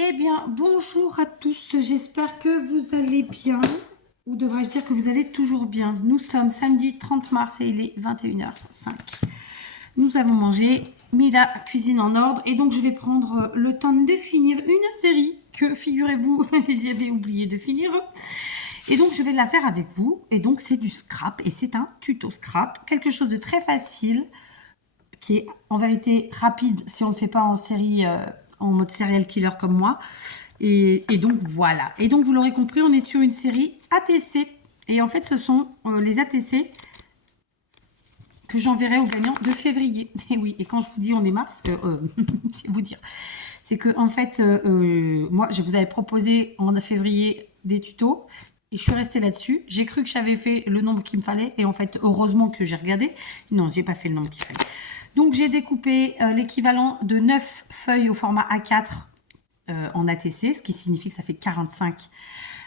Eh bien, bonjour à tous, j'espère que vous allez bien, ou devrais-je dire que vous allez toujours bien. Nous sommes samedi 30 mars et il est 21h05. Nous avons mangé, mis la cuisine en ordre et donc je vais prendre le temps de finir une série que, figurez-vous, j'avais oublié de finir. Et donc je vais la faire avec vous, et donc c'est du scrap, et c'est un tuto scrap, quelque chose de très facile, qui est en vérité rapide si on ne le fait pas en série, en mode serial killer comme moi. Et donc voilà. Et donc vous l'aurez compris, on est sur une série ATC. Et en fait, ce sont les ATC que j'enverrai aux gagnants de février. Et oui, et quand je vous dis on est mars, c'est vous dire. C'est que en fait, moi, je vous avais proposé en février des tutos. Et je suis restée là-dessus. J'ai cru que j'avais fait le nombre qu'il me fallait. Et en fait, heureusement que j'ai regardé. Non, j'ai pas fait le nombre qu'il fallait. Donc, j'ai découpé l'équivalent de 9 feuilles au format A4 en ATC, ce qui signifie que ça fait 45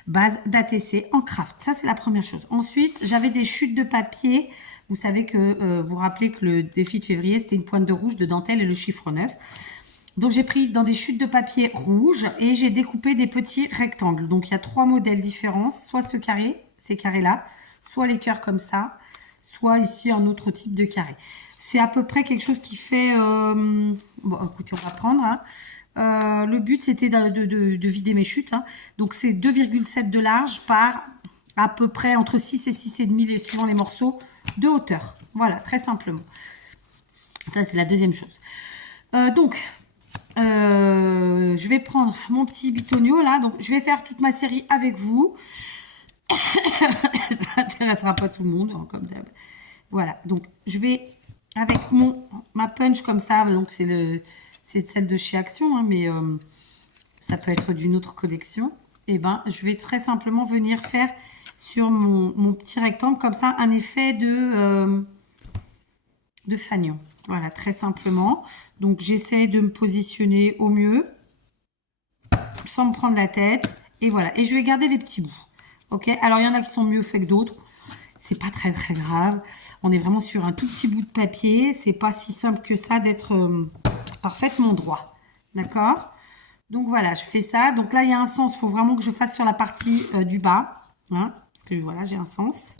bases d'ATC en craft. Ça, c'est la première chose. Ensuite, j'avais des chutes de papier. Vous savez que, vous vous rappelez que le défi de février, c'était une pointe de rouge, de dentelle et le chiffre 9. Donc, j'ai pris dans des chutes de papier rouge et j'ai découpé des petits rectangles. Donc, il y a 3 modèles différents. Soit ce carré, ces carrés-là, soit les cœurs comme ça, soit ici un autre type de carré. C'est à peu près quelque chose qui fait... bon, écoutez, on va prendre. Hein. Le but, c'était de vider mes chutes. Hein. Donc, c'est 2,7 de large par à peu près entre 6 et 6,5, suivant les morceaux, de hauteur. Voilà, très simplement. Ça, c'est la deuxième chose. Je vais prendre mon petit bitonio, là. Donc, je vais faire toute ma série avec vous. Ça n'intéressera pas tout le monde, hein, comme d'hab. Voilà, donc, je vais, avec ma punch comme ça, donc c'est celle de chez Action, hein, mais ça peut être d'une autre collection. Et ben, je vais très simplement venir faire sur mon petit rectangle comme ça un effet de fanion. Voilà, très simplement. Donc, j'essaie de me positionner au mieux sans me prendre la tête. Et voilà, et je vais garder les petits bouts. Ok, alors il y en a qui sont mieux faits que d'autres. C'est pas très très grave. On est vraiment sur un tout petit bout de papier. C'est pas si simple que ça d'être parfaitement droit. D'accord? Donc voilà, je fais ça. Donc là, il y a un sens. Il faut vraiment que je fasse sur la partie du bas. Hein, parce que voilà, j'ai un sens.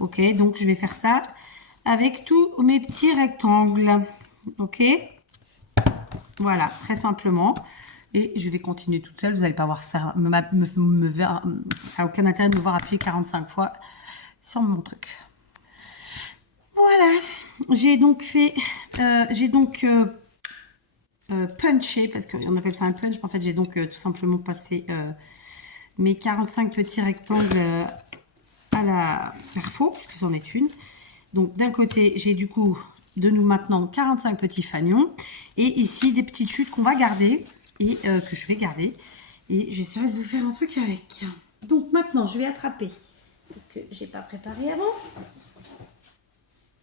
Ok, donc je vais faire ça avec tous mes petits rectangles. Ok? Voilà, très simplement. Et je vais continuer toute seule. Vous n'allez pas voir faire, ça n'a aucun intérêt de me voir appuyer 45 fois sur mon truc. Voilà. J'ai donc fait, punché, parce qu'on appelle ça un punch. En fait, j'ai donc tout simplement passé mes 45 petits rectangles à la perfo, puisque c'en est une. Donc, d'un côté, j'ai du coup, de nous maintenant, 45 petits fanions. Et ici, des petites chutes qu'on va garder, et que je vais garder. Et j'essaierai de vous faire un truc avec. Donc, maintenant, je vais attraper, parce que j'ai pas préparé avant,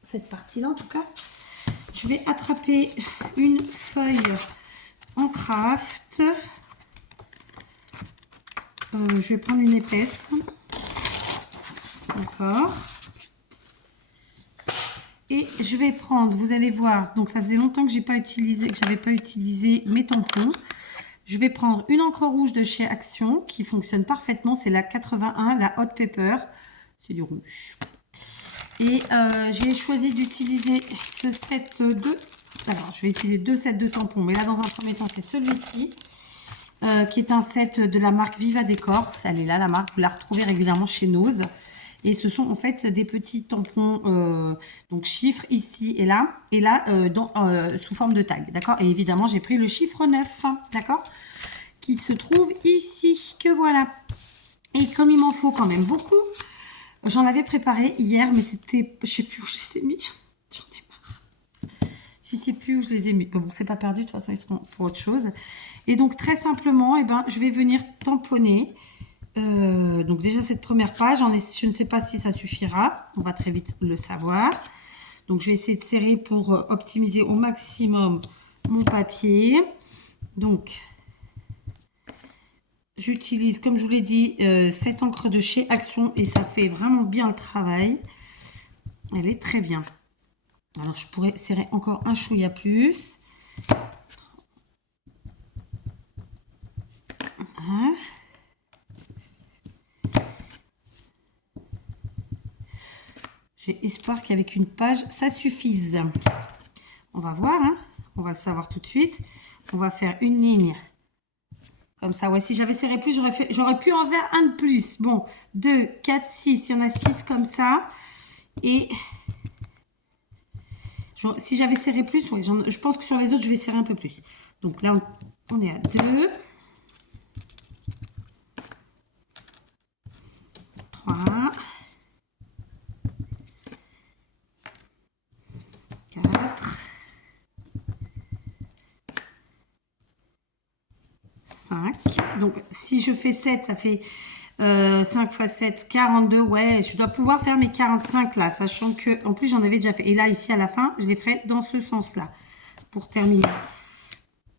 cette partie-là en tout cas. Je vais attraper une feuille en craft. Je vais prendre une épaisse. D'accord. Et je vais prendre, vous allez voir, donc ça faisait longtemps que j'avais pas utilisé mes tampons. Je vais prendre une encre rouge de chez Action qui fonctionne parfaitement. C'est la 81, la Hot Pepper. C'est du rouge. Et j'ai choisi d'utiliser ce set de... Alors, je vais utiliser 2 sets de tampons. Mais là, dans un premier temps, c'est celui-ci. Qui est un set de la marque Viva Décor. Elle est là, la marque. Vous la retrouvez régulièrement chez Nose. Et ce sont en fait des petits tampons, donc chiffres ici et là sous forme de tag, d'accord. Et évidemment, j'ai pris le chiffre 9, hein, d'accord, qui se trouve ici, que voilà. Et comme il m'en faut quand même beaucoup, j'en avais préparé hier, mais c'était, je sais plus où je les ai mis, j'en ai marre. Je sais plus où je les ai mis. Bon, c'est pas perdu, de toute façon, ils seront pour autre chose. Et donc, très simplement, eh ben, je vais venir tamponner. Donc déjà cette première page, je ne sais pas si ça suffira, on va très vite le savoir. Donc je vais essayer de serrer pour optimiser au maximum mon papier. Donc j'utilise, comme je vous l'ai dit, cette encre de chez Action et ça fait vraiment bien le travail. Elle est très bien. Alors je pourrais serrer encore un chouïa plus. Hein. J'ai espoir qu'avec une page, ça suffise. On va voir, hein. On va le savoir tout de suite. On va faire une ligne. Comme ça, ouais, si j'avais serré plus, j'aurais pu en faire un de plus. Bon, 2, 4, 6. Il y en a 6 comme ça. Et si j'avais serré plus, ouais, je pense que sur les autres, je vais serrer un peu plus. Donc là, on est à 2. 3. 4. 5. Donc, si je fais 7, ça fait 5 x 7, 42. Ouais, je dois pouvoir faire mes 45 là, sachant que, en plus, j'en avais déjà fait. Et là, ici, à la fin, je les ferai dans ce sens-là, pour terminer.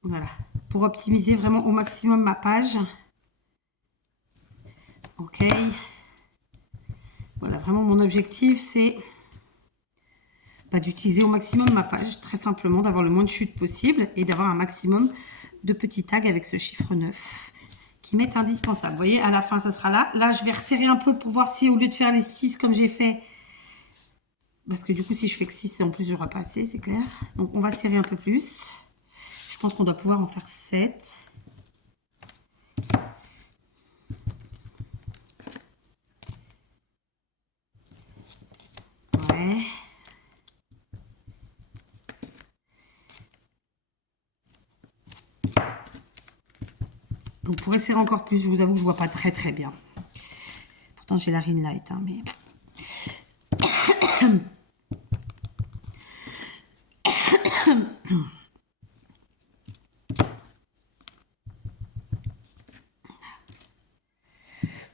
Voilà, pour optimiser vraiment au maximum ma page. Ok. Voilà, vraiment, mon objectif, c'est d'utiliser au maximum ma page, très simplement, d'avoir le moins de chutes possible et d'avoir un maximum de petits tags avec ce chiffre 9 qui m'est indispensable. Vous voyez, à la fin, ça sera là. Là, je vais resserrer un peu pour voir si au lieu de faire les 6 comme j'ai fait, parce que du coup, si je fais que 6, en plus, j'aurai pas assez, c'est clair. Donc, on va serrer un peu plus. Je pense qu'on doit pouvoir en faire 7. Ouais. On pourrait serrer encore plus. Je vous avoue que je vois pas très très bien. Pourtant, j'ai la ring light, hein, mais...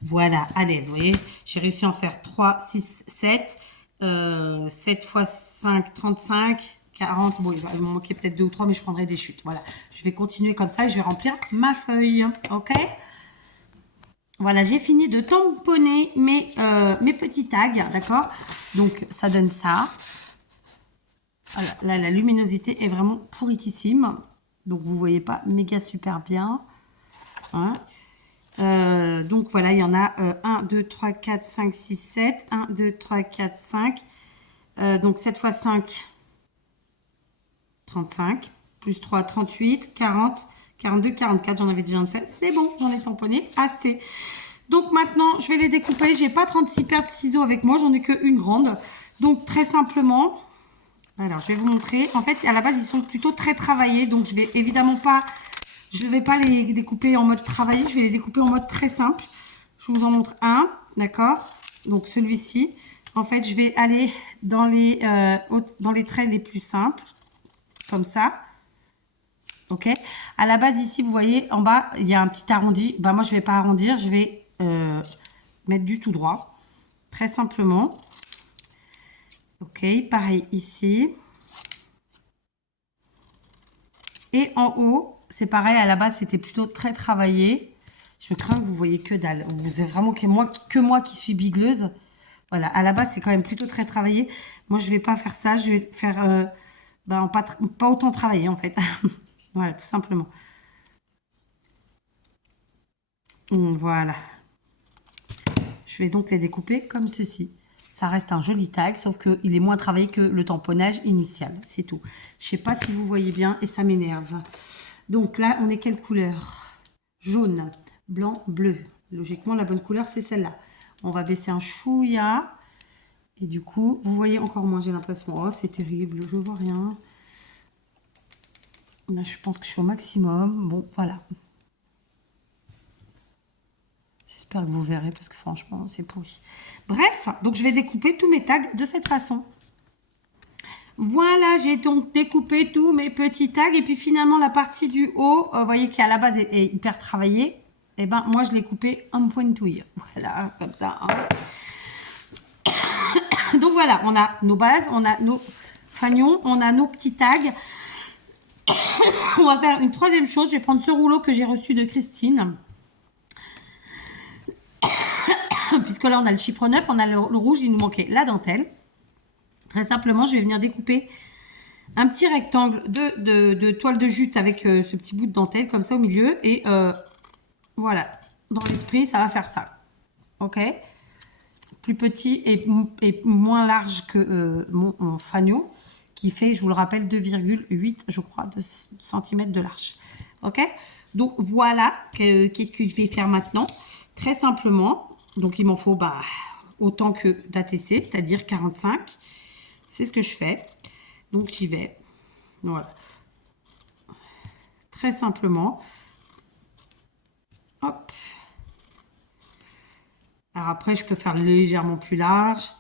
Voilà, à l'aise, vous voyez. J'ai réussi à en faire 3, 6, 7. 7 x 5, 35. 40. Bon, il va me manquer peut-être 2 ou 3, mais je prendrai des chutes. Voilà, je vais continuer comme ça et je vais remplir ma feuille. Ok. Voilà, j'ai fini de tamponner mes petits tags, d'accord. Donc, ça donne ça. Voilà, là, la luminosité est vraiment pourritissime. Donc, vous voyez pas méga super bien. Hein. Donc voilà, il y en a 1, 2, 3, 4, 5, 6, 7. 1, 2, 3, 4, 5. Donc 7 x 5, 35. Plus 3, 38. 40, 42, 44. J'en avais déjà fait. C'est bon, j'en ai tamponné assez. Donc maintenant, je vais les découper. J'ai pas 36 paires de ciseaux avec moi. J'en ai qu'une grande. Donc très simplement, alors je vais vous montrer. En fait, à la base, ils sont plutôt très travaillés. Donc je vais évidemment pas... Je ne vais pas les découper en mode travaillé, je vais les découper en mode très simple. Je vous en montre un, d'accord? Donc celui-ci, en fait, je vais aller dans les traits les plus simples, comme ça. Ok? À la base, ici, vous voyez, en bas, il y a un petit arrondi. Ben, moi, je ne vais pas arrondir, je vais mettre du tout droit, très simplement. Ok, pareil ici. Et en haut, c'est pareil, à la base, c'était plutôt très travaillé. Je crains que vous voyez que dalle. Vous êtes vraiment que moi qui suis bigleuse. Voilà, à la base, c'est quand même plutôt très travaillé. Moi, je ne vais pas faire ça. Je vais faire pas autant travailler, en fait. Voilà, tout simplement. Voilà. Je vais donc les découper comme ceci. Ça reste un joli tag, sauf qu'il est moins travaillé que le tamponnage initial. C'est tout. Je ne sais pas si vous voyez bien et ça m'énerve. Donc là, on est quelle couleur? Jaune, blanc, bleu. Logiquement, la bonne couleur, c'est celle-là. On va baisser un chouïa. Et du coup, vous voyez encore moins, j'ai l'impression. Oh, c'est terrible, je vois rien. Là, je pense que je suis au maximum. Bon, voilà. J'espère que vous verrez, parce que franchement, c'est pourri. Bref, donc je vais découper tous mes tags de cette façon. Voilà, j'ai donc découpé tous mes petits tags. Et puis finalement, la partie du haut, vous voyez qu'à la base est hyper travaillée. Et ben moi, je l'ai coupé en pointouille. Voilà, comme ça. Hein. Donc voilà, on a nos bases, on a nos fagnons, on a nos petits tags. On va faire une troisième chose. Je vais prendre ce rouleau que j'ai reçu de Christine. Puisque là, on a le chiffre 9, on a le rouge, il nous manquait la dentelle. Très simplement, je vais venir découper un petit rectangle de toile de jute avec ce petit bout de dentelle comme ça au milieu. Et Voilà, dans l'esprit, ça va faire ça. Ok? Plus petit et moins large que mon fagnon, qui fait, je vous le rappelle, 2,8, je crois, de centimètres de large. Ok? Donc, voilà qu'est-ce que je vais faire maintenant. Très simplement, donc il m'en faut autant que d'ATC, c'est-à-dire 45. C'est ce que je fais. Donc, j'y vais. Voilà. Très simplement. Hop. Alors après, je peux faire légèrement plus large.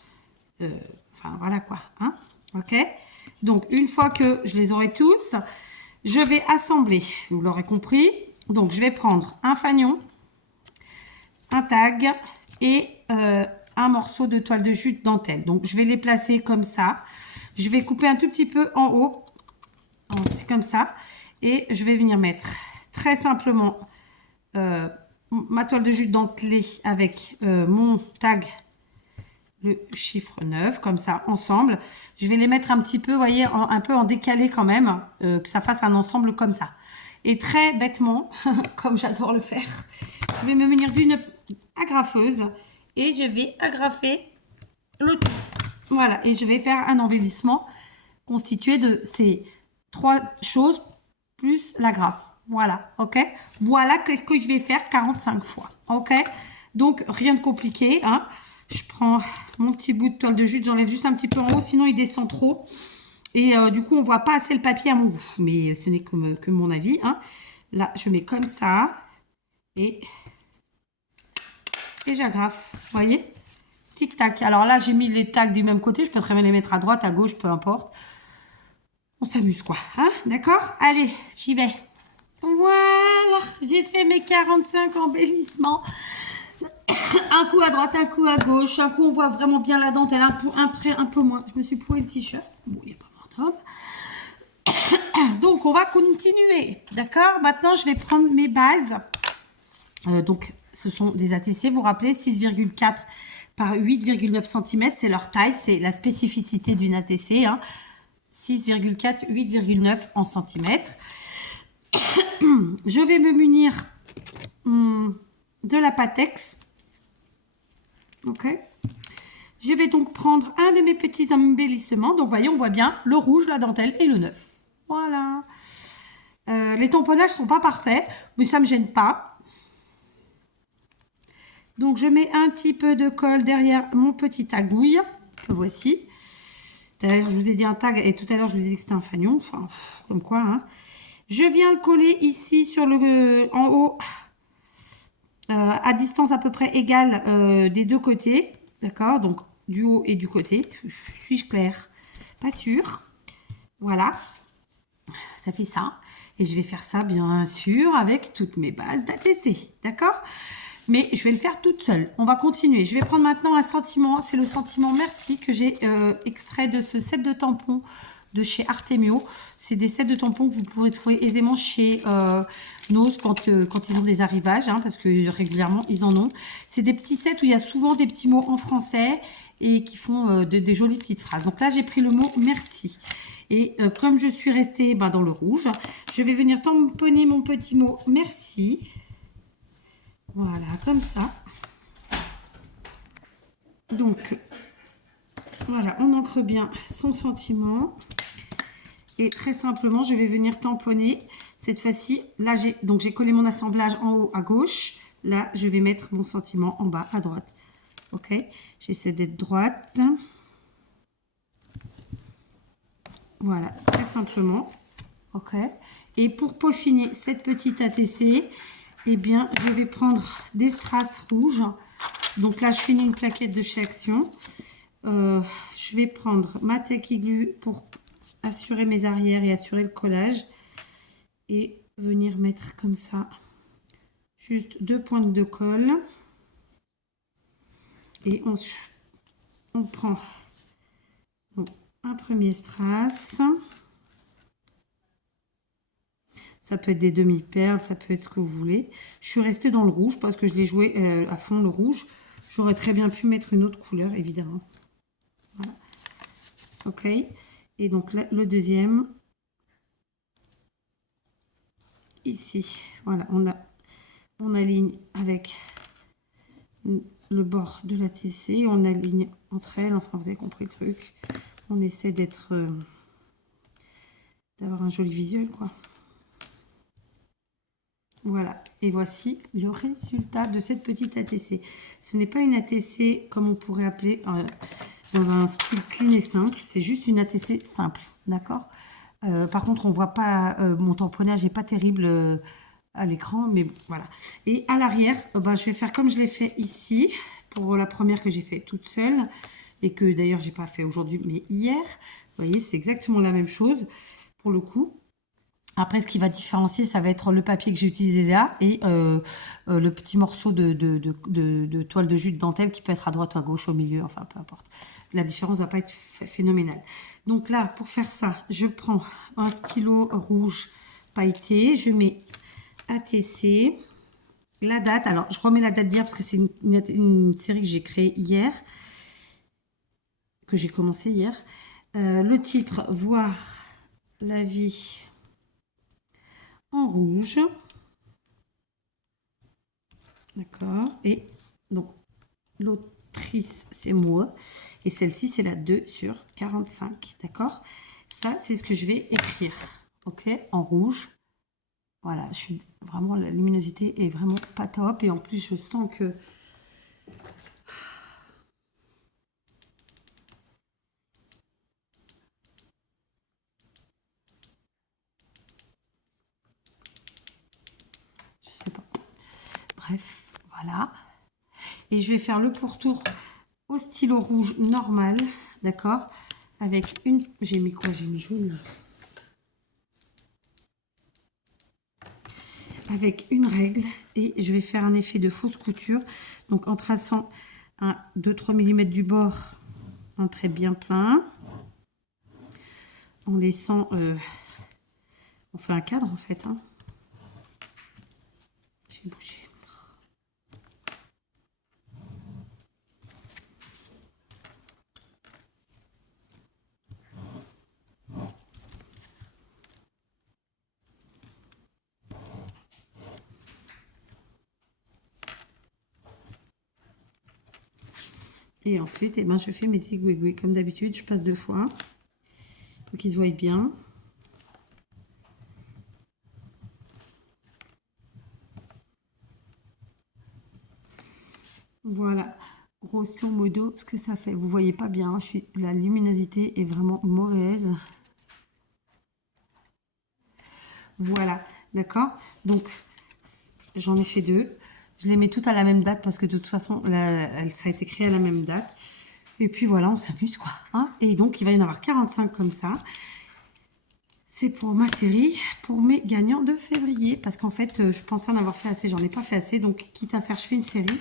Enfin, voilà quoi. Hein, ok. Donc, une fois que je les aurai tous, je vais assembler. Vous l'aurez compris. Donc, je vais prendre un fanion, un tag et un morceau de toile de jute dentelle. Donc, je vais les placer comme ça. Je vais couper un tout petit peu en haut. C'est comme ça. Et je vais venir mettre très simplement ma toile de jute dentelée avec mon tag, le chiffre 9, comme ça, ensemble. Je vais les mettre un petit peu, vous voyez, un peu en décalé quand même, que ça fasse un ensemble comme ça. Et très bêtement, comme j'adore le faire, je vais me munir d'une agrafeuse et je vais agrafer le tout. Voilà, et je vais faire un embellissement constitué de ces 3 choses plus l'agrafe. Voilà, ok. Voilà ce que je vais faire 45 fois, ok. Donc, rien de compliqué, hein. Je prends mon petit bout de toile de jute, j'enlève juste un petit peu en haut, sinon il descend trop. Et du coup, on voit pas assez le papier à mon goût. Mais ce n'est que mon avis, hein. Là, je mets comme ça. Et j'agrafe, vous voyez. Tic-tac. Alors là, j'ai mis les tags du même côté. Je peux très bien les mettre à droite, à gauche, peu importe. On s'amuse quoi, hein, d'accord? Allez, j'y vais. Voilà, j'ai fait mes 45 embellissements. Un coup à droite, un coup à gauche. Un coup, on voit vraiment bien la dentelle. Un peu moins. Je me suis pourri le t-shirt. Bon, il n'y a pas mort d'homme. Donc, on va continuer. D'accord? Maintenant, je vais prendre mes bases. Donc, ce sont des ATC. Vous vous rappelez, 6,4 par 8,9 cm. C'est leur taille. C'est la spécificité d'une ATC. Hein. 6,4, 8,9 en centimètres. Je vais me munir de la Patex. Ok. Je vais donc prendre un de mes petits embellissements. Donc, voyez, on voit bien le rouge, la dentelle et le neuf. Voilà. Les tamponnages ne sont pas parfaits, mais ça ne me gêne pas. Donc, je mets un petit peu de colle derrière mon petit tagouille, que voici. D'ailleurs, je vous ai dit un tag, et tout à l'heure, je vous ai dit que c'était un fanion. Enfin, comme quoi, hein. Je viens le coller ici sur en haut, à distance à peu près égale des deux côtés. D'accord? Donc, du haut et du côté. Suis-je claire? Pas sûr. Voilà. Ça fait ça. Et je vais faire ça, bien sûr, avec toutes mes bases d'ATC. D'accord? Mais je vais le faire toute seule. On va continuer. Je vais prendre maintenant un sentiment. C'est le sentiment Merci que j'ai extrait de ce set de tampons de chez Artemio. C'est des sets de tampons que vous pourrez trouver aisément chez Nose quand ils ont des arrivages, hein, parce que régulièrement, ils en ont. C'est des petits sets où il y a souvent des petits mots en français et qui font des jolies petites phrases. Donc là, j'ai pris le mot merci. Et comme je suis restée dans le rouge, je vais venir tamponner mon petit mot merci. Voilà, comme ça. Donc, voilà, on ancre bien son sentiment. Et très simplement, je vais venir tamponner. Cette fois-ci, là, j'ai collé mon assemblage en haut à gauche. Là, je vais mettre mon sentiment en bas à droite. Ok, j'essaie d'être droite. Voilà, très simplement. Ok. Et pour peaufiner cette petite ATC, eh bien, je vais prendre des strass rouges. Donc là, je finis une plaquette de chez Action. Je vais prendre ma Tacky Glue pour assurer mes arrières et assurer le collage. Et venir mettre comme ça, juste 2 pointes de colle. Et on prend donc, un premier strass. Ça peut être des demi-perles, ça peut être ce que vous voulez. Je suis restée dans le rouge parce que je l'ai joué à fond le rouge. J'aurais très bien pu mettre une autre couleur, évidemment. Voilà. Ok. Et donc là, le deuxième. Ici. Voilà, on a on aligne avec le bord de la TC, on aligne entre elles, enfin vous avez compris le truc. On essaie d'être d'avoir un joli visuel, quoi. Voilà, et voici le résultat de cette petite ATC. Ce n'est pas une ATC comme on pourrait appeler dans un style clean et simple, c'est juste une ATC simple, d'accord. Par contre, on voit pas, mon tamponnage n'est pas terrible à l'écran, mais voilà. Et à l'arrière, ben, je vais faire comme je l'ai fait ici, pour la première que j'ai fait toute seule, et que d'ailleurs j'ai pas fait aujourd'hui, mais hier. Vous voyez, c'est exactement la même chose, pour le coup. Après, ce qui va différencier, ça va être le papier que j'ai utilisé là et le petit morceau de toile de jute dentelle qui peut être à droite ou à gauche, au milieu, enfin peu importe. La différence va pas être phénoménale. Donc là, pour faire ça, je prends un stylo rouge pailleté, je mets ATC, la date. Alors, je remets la date d'hier parce que c'est une série que j'ai créée hier, que j'ai commencé hier. Le titre, voir la vie en rouge. D'accord. Et donc, l'autrice, c'est moi. Et celle-ci, c'est la 2 sur 45. D'accord. Ça, c'est ce que je vais écrire. OK. En rouge. Voilà. Je suis vraiment, la luminosité est vraiment pas top. Et en plus, je sens que... Je sais pas. Bref, voilà. Et je vais faire le pourtour au stylo rouge normal, d'accord, avec une... J'ai mis quoi? J'ai mis jaune. Avec une règle et je vais faire un effet de fausse couture. Donc en traçant un 2-3 mm du bord, un trait bien plein. En laissant... on fait un cadre en fait. Hein. J'ai bougé. Et ensuite, eh ben, je fais mes zigouigouis. Comme d'habitude, je passe 2 fois. Pour qu'ils se voient bien. Voilà. Grosso modo, ce que ça fait. Vous voyez pas bien. La luminosité est vraiment mauvaise. Voilà. D'accord. Donc, j'en ai fait 2. Je les mets toutes à la même date parce que de toute façon, ça a été créé à la même date. Et puis voilà, on s'amuse quoi. Hein, et donc, il va y en avoir 45 comme ça. C'est pour ma série, pour mes gagnants de février. Parce qu'en fait, je pensais en avoir fait assez, j'en ai pas fait assez. Donc, quitte à faire, je fais une série.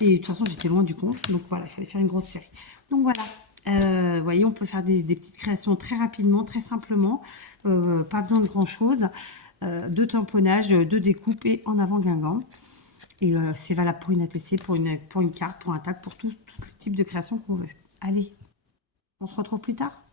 Et de toute façon, j'étais loin du compte. Donc voilà, il fallait faire une grosse série. Donc voilà. Vous voyez, on peut faire des petites créations très rapidement, très simplement. Pas besoin de grand-chose. De tamponnage, de découpe et en avant Guingamp. Et c'est valable pour une ATC, pour une carte, pour un tag, pour tout type de création qu'on veut. Allez, on se retrouve plus tard.